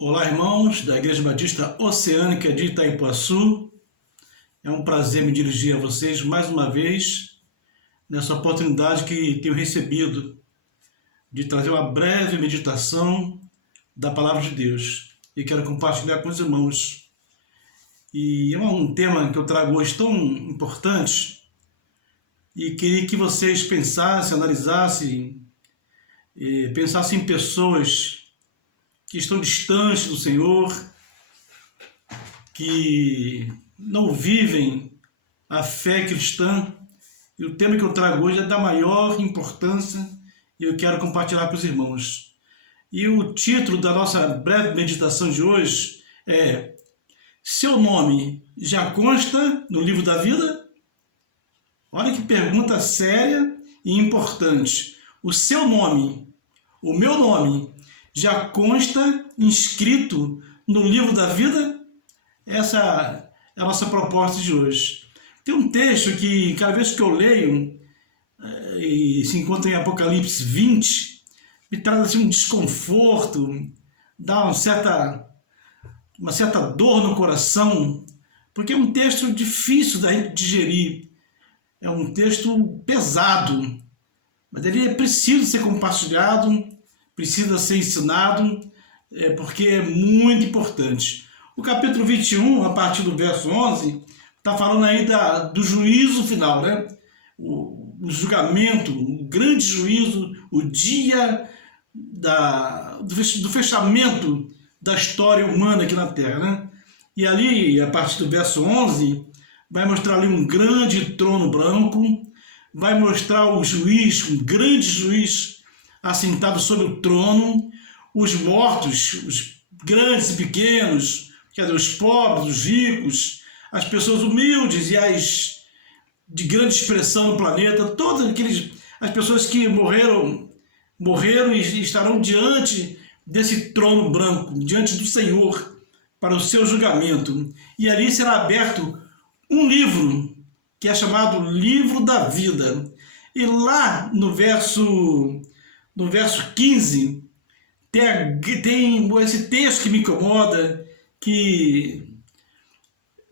Olá, irmãos da Igreja Batista Oceânica de Itaipuaçu. É um prazer me dirigir a vocês mais uma vez nessa oportunidade que tenho recebido de trazer uma breve meditação da Palavra de Deus e quero compartilhar com os irmãos. E é um tema que eu trago hoje tão importante e queria que vocês pensassem, analisassem, pensassem em pessoas que estão distantes do Senhor, que não vivem a fé cristã. E o tema que eu trago hoje é da maior importância e eu quero compartilhar com os irmãos. E o título da nossa breve meditação de hoje é: seu nome já consta no livro da vida? Olha que pergunta séria e importante. O seu nome, o meu nome, já consta inscrito no livro da vida? Essa é a nossa proposta de hoje. Tem um texto que cada vez que eu leio, e se encontra em Apocalipse 20, me traz assim um desconforto, dá uma certa dor no coração, porque é um texto difícil da gente digerir, é um texto pesado, mas ele é preciso ser compartilhado, precisa ser ensinado, porque é muito importante. O capítulo 21, a partir do verso 11, está falando aí do juízo final, né? O julgamento, o grande juízo, o dia do fechamento da história humana aqui na Terra, né? E ali, a partir do verso 11, vai mostrar ali um grande trono branco, vai mostrar o juiz, um grande juiz, assentado sobre o trono, os mortos, os grandes e pequenos, quer dizer, os pobres, os ricos, as pessoas humildes e as de grande expressão no planeta, todas as pessoas que morreram e estarão diante desse trono branco, diante do Senhor, para o seu julgamento. E ali será aberto um livro, que é chamado Livro da Vida. E lá no verso 15, tem esse texto que me incomoda, que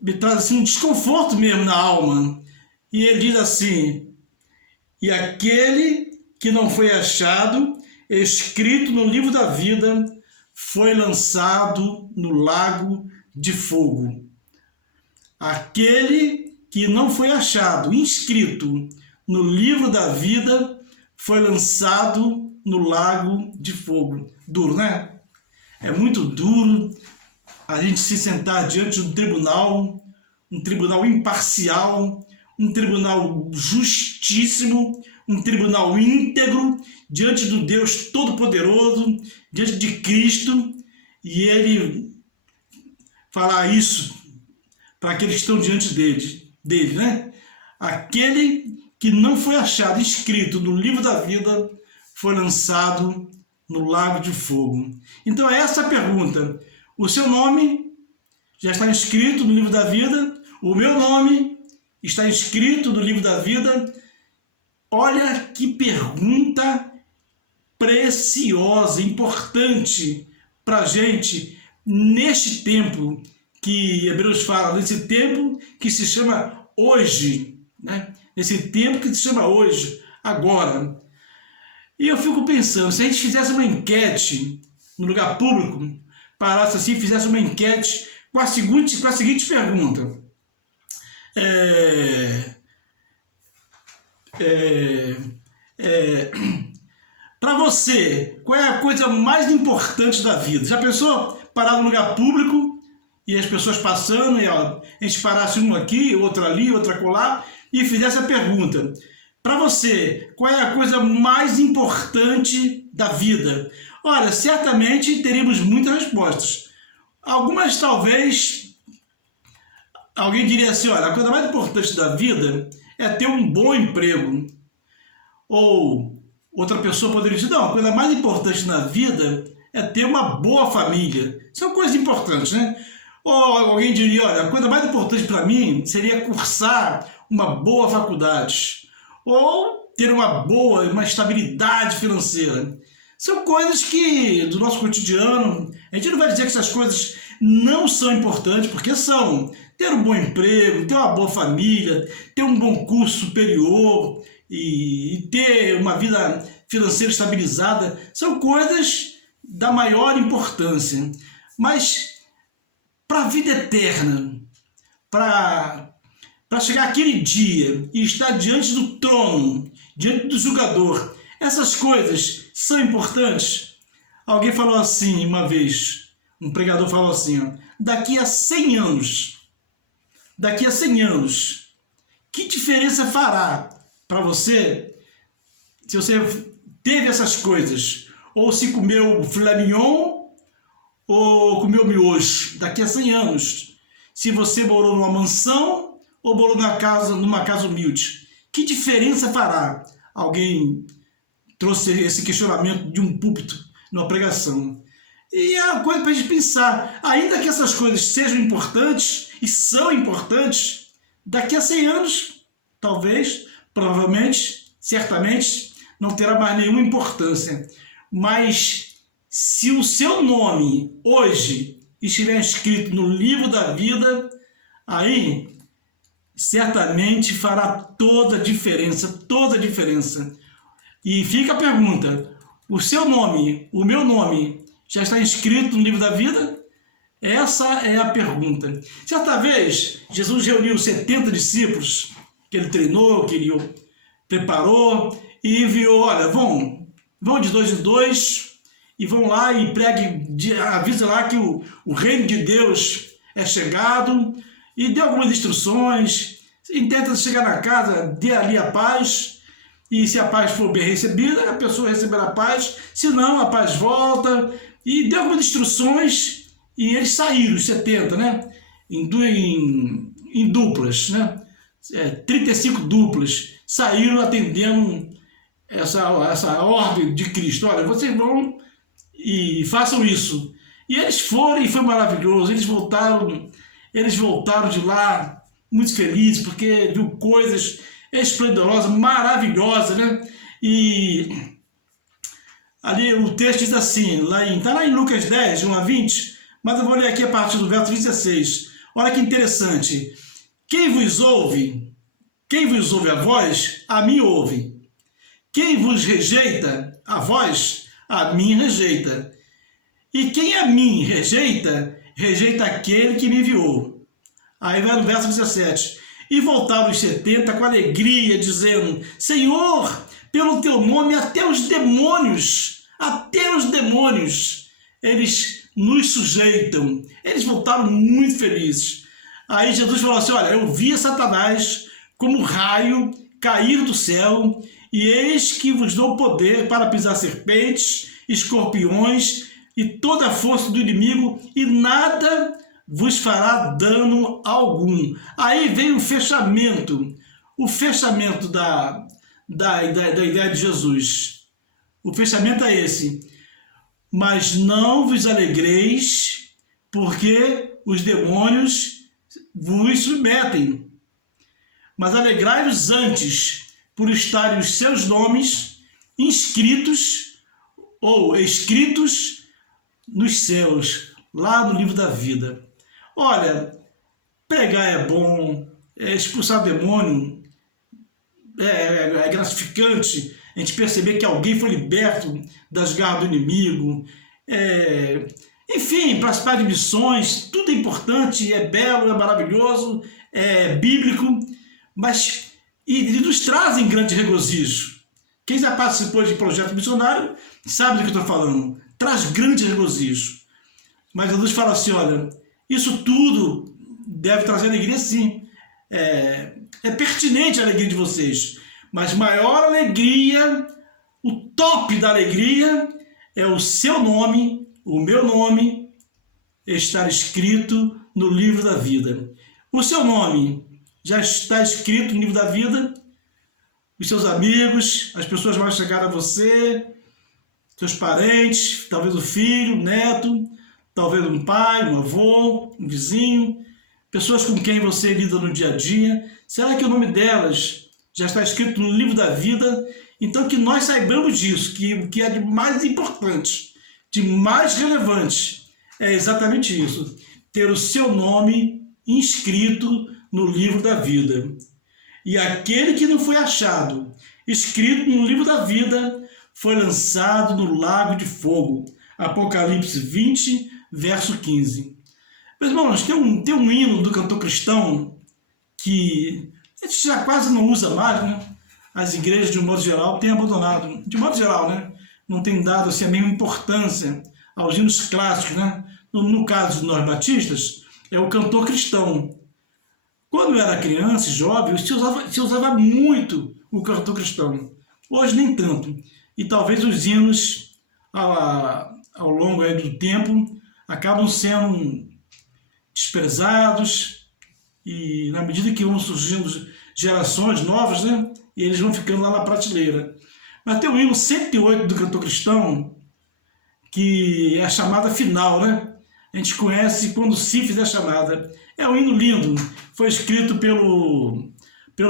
me traz assim, um desconforto mesmo na alma. E ele diz assim: e aquele que não foi achado escrito no livro da vida foi lançado no lago de fogo. Aquele que não foi achado inscrito no livro da vida foi lançado no lago de fogo. Duro, né? É muito duro a gente se sentar diante de um tribunal imparcial, um tribunal justíssimo, um tribunal íntegro, diante do Deus Todo-Poderoso, diante de Cristo, e ele falar isso para aqueles que estão diante dele, né? Aquele que não foi achado escrito no livro da vida foi lançado no lago de fogo. Então é essa a pergunta. O seu nome já está inscrito no livro da vida? O meu nome está inscrito no livro da vida? Olha que pergunta preciosa, importante para a gente neste tempo que Hebreus fala, nesse tempo que se chama hoje, né? Nesse tempo que se chama hoje, agora. E eu fico pensando, se a gente fizesse uma enquete no lugar público, parasse assim, fizesse uma enquete com a seguinte pergunta: para você, qual é a coisa mais importante da vida? Já pensou parar no lugar público e as pessoas passando, e a gente parasse um aqui, outro ali, outro acolá, e fizesse a pergunta: para você, qual é a coisa mais importante da vida? Olha, certamente teríamos muitas respostas. Algumas talvez alguém diria assim: olha, a coisa mais importante da vida é ter um bom emprego. Ou outra pessoa poderia dizer: não, a coisa mais importante na vida é ter uma boa família. São coisas importantes, né? Ou alguém diria: olha, a coisa mais importante para mim seria cursar uma boa faculdade, ou ter uma estabilidade financeira. São coisas que, do nosso cotidiano, a gente não vai dizer que essas coisas não são importantes, porque são. Ter um bom emprego, ter uma boa família, ter um bom curso superior e ter uma vida financeira estabilizada, são coisas da maior importância. Mas para a vida eterna, para chegar aquele dia e estar diante do trono, diante do julgador, essas coisas são importantes? Alguém falou assim uma vez, um pregador falou assim, ó, daqui a 100 anos, que diferença fará para você se você teve essas coisas? Ou se comeu filé mignon ou comeu miojo? Daqui a 100 anos, se você morou numa mansão ou morou numa casa humilde, que diferença fará? Alguém trouxe esse questionamento de um púlpito, numa pregação. E é uma coisa para a gente pensar. Ainda que essas coisas sejam importantes, e são importantes, daqui a 100 anos, talvez, provavelmente, certamente, não terá mais nenhuma importância. Mas se o seu nome hoje estiver escrito no livro da vida, aí certamente fará toda a diferença, toda a diferença. E fica a pergunta, o seu nome, o meu nome, já está inscrito no livro da vida? Essa é a pergunta. Certa vez, Jesus reuniu 70 discípulos, que ele treinou, que ele preparou, e enviou, olha, vão de dois em dois, e vão lá e pregue, avisa lá que o reino de Deus é chegado, e dê algumas instruções, tenta chegar na casa, dê ali a paz, e se a paz for bem recebida, a pessoa receberá a paz, se não, a paz volta, e deu algumas instruções, e eles saíram, os 70, né? Em duplas, né? 35 duplas, saíram atendendo essa ordem de Cristo. Olha, vocês vão e façam isso. E eles foram e foi maravilhoso, eles voltaram de lá muito felizes, porque viu coisas esplendorosa, maravilhosa, né? E ali o texto diz assim, está lá em Lucas 10, de 1 a 20, mas eu vou ler aqui a partir do verso 16. Olha que interessante. Quem vos ouve a voz, a mim ouve. Quem vos rejeita a voz, a mim rejeita. E quem a mim rejeita, rejeita aquele que me enviou. Aí vai no verso 17. E voltaram os 70 com alegria, dizendo, Senhor, pelo teu nome até os demônios, eles nos sujeitam. Eles voltaram muito felizes. Aí Jesus falou assim, olha, eu vi Satanás como raio cair do céu, e eis que vos dou poder para pisar serpentes, escorpiões e toda a força do inimigo, e nada vos fará dano algum. Aí vem o fechamento da ideia de Jesus. O fechamento é esse. Mas não vos alegreis, porque os demônios vos submetem. Mas alegrai-vos antes, por estarem os seus nomes inscritos ou escritos nos céus, lá no livro da vida. Olha, pregar é bom, expulsar demônio é gratificante, a gente perceber que alguém foi liberto das garras do inimigo, enfim, participar de missões, tudo é importante, é belo, é maravilhoso, é bíblico, mas e nos trazem grande regozijo. Quem já participou de projeto missionário sabe do que eu estou falando, traz grande regozijo. Mas Jesus fala assim, olha, isso tudo deve trazer alegria, sim. É pertinente a alegria de vocês. Mas maior alegria, o top da alegria, é o seu nome, o meu nome, estar escrito no livro da vida. O seu nome já está escrito no livro da vida? Os seus amigos, as pessoas mais chegadas a você, seus parentes, talvez o filho, o neto, talvez um pai, um avô, um vizinho, pessoas com quem você lida no dia a dia. Será que o nome delas já está escrito no livro da vida Então, que nós saibamos disso, que o que é de mais importante, de mais relevante, é exatamente isso: ter o seu nome inscrito no livro da vida. E aquele que não foi achado, escrito no livro da vida, foi lançado no lago de fogo. Apocalipse 20, verso 15. Meus irmãos, tem um hino do cantor cristão que a gente já quase não usa mais, né? As igrejas, de um modo geral, têm abandonado. De modo geral, né? Não tem dado assim, a mesma importância aos hinos clássicos, né? No caso de nós batistas, é o cantor cristão. Quando eu era criança e jovem, se usava muito o cantor cristão. Hoje nem tanto. E talvez os hinos, ao longo do tempo, acabam sendo desprezados, e na medida que vão surgindo gerações novas, né, e eles vão ficando lá na prateleira. Mas tem o hino 108 do cantor cristão, que é a chamada final, né? A gente conhece quando se fizer a chamada. É um hino lindo, foi escrito pelo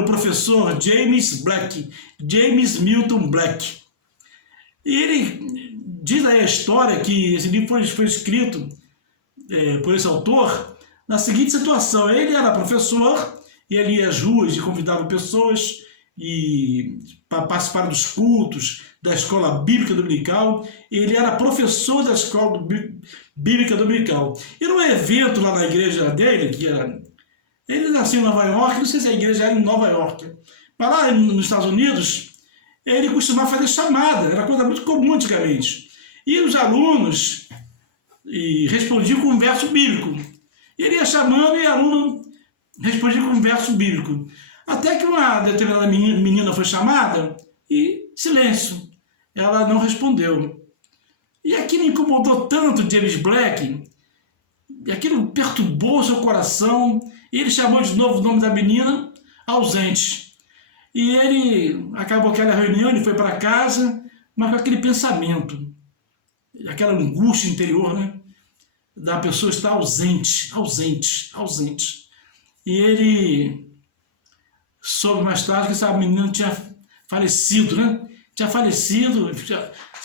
professor James Milton Black. E ele diz aí a história que esse livro foi escrito por esse autor na seguinte situação: ele era professor e ele ia às ruas e convidava pessoas para participar dos cultos da escola bíblica dominical. Ele era professor da escola bíblica dominical. E num evento lá na igreja dele, ele nasceu em Nova York, não sei se a igreja era em Nova York, mas lá nos Estados Unidos, ele costumava fazer chamada, era coisa muito comum antigamente. E os alunos respondiam com um verso bíblico. Ele ia chamando e o aluno respondia com um verso bíblico. Até que uma determinada menina foi chamada e silêncio. Ela não respondeu. E aquilo incomodou tanto James Black, e aquilo perturbou seu coração. E ele chamou de novo o nome da menina, ausente. E ele acabou aquela reunião, ele foi para casa, mas com aquele pensamento, aquela angústia interior, né? Da pessoa estar ausente. E ele soube mais tarde que essa menina tinha falecido, né? Tinha falecido,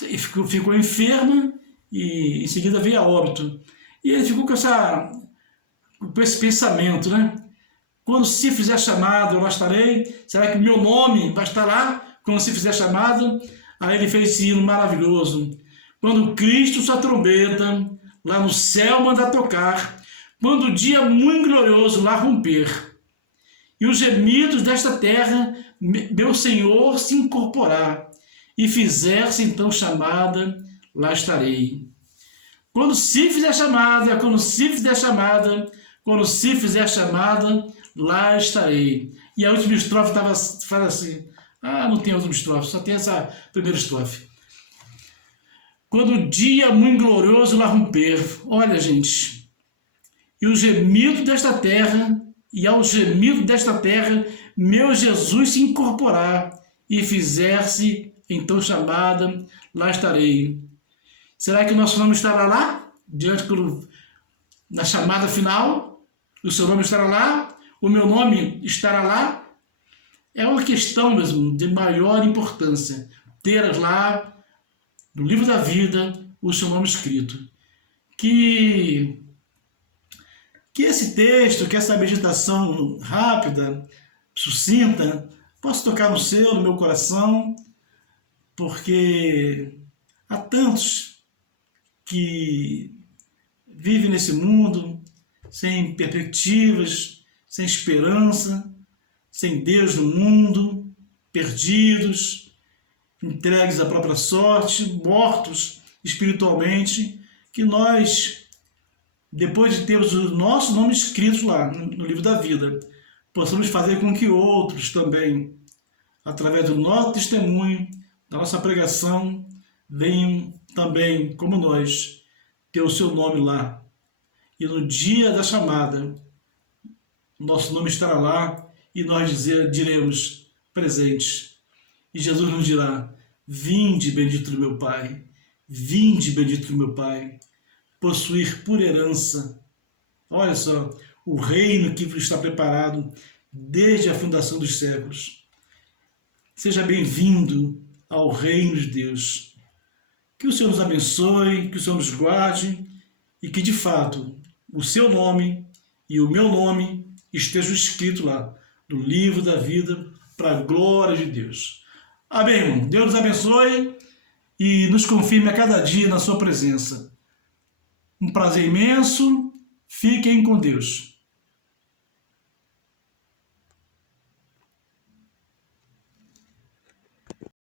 e ficou enferma, e em seguida veio a óbito. E ele ficou com esse pensamento, né? Quando se fizer chamada, eu lá estarei. Será que o meu nome vai estar lá quando se fizer chamada? Aí ele fez esse hino maravilhoso. Quando Cristo sua trombeta lá no céu manda tocar, quando o dia muito glorioso lá romper, e os gemidos desta terra, meu Senhor, se incorporar, e fizer-se então chamada, lá estarei. Quando se fizer chamada, quando se fizer chamada, quando se fizer chamada, lá estarei. E a última estrofe fala assim, não tem outra estrofe, só tem essa primeira estrofe. Quando o dia muito glorioso lá romper, olha gente, e o gemido desta terra, e ao gemido desta terra, meu Jesus se incorporar, e fizer-se então chamada, lá estarei. Será que o nosso nome estará lá? Na chamada final? O seu nome estará lá? O meu nome estará lá? É uma questão mesmo de maior importância. Ter lá, no livro da vida, o seu nome escrito. Que esse texto, que essa meditação rápida, sucinta, possa tocar no seu, no meu coração, porque há tantos que vivem nesse mundo sem perspectivas, sem esperança, sem Deus no mundo, perdidos, entregues à própria sorte, mortos espiritualmente, que nós, depois de termos o nosso nome escrito lá no livro da vida, possamos fazer com que outros também, através do nosso testemunho, da nossa pregação, venham também, como nós, ter o seu nome lá. E no dia da chamada, nosso nome estará lá e nós diremos presentes. E Jesus nos dirá, vinde, bendito do meu Pai, vinde, bendito do meu Pai, possuir por herança, olha só, o reino que está preparado desde a fundação dos séculos. Seja bem-vindo ao reino de Deus. Que o Senhor nos abençoe, que o Senhor nos guarde e que, de fato, o seu nome e o meu nome estejam escritos lá no livro da vida para a glória de Deus. Amém, irmão? Deus nos abençoe e nos confirme a cada dia na sua presença. Um prazer imenso. Fiquem com Deus.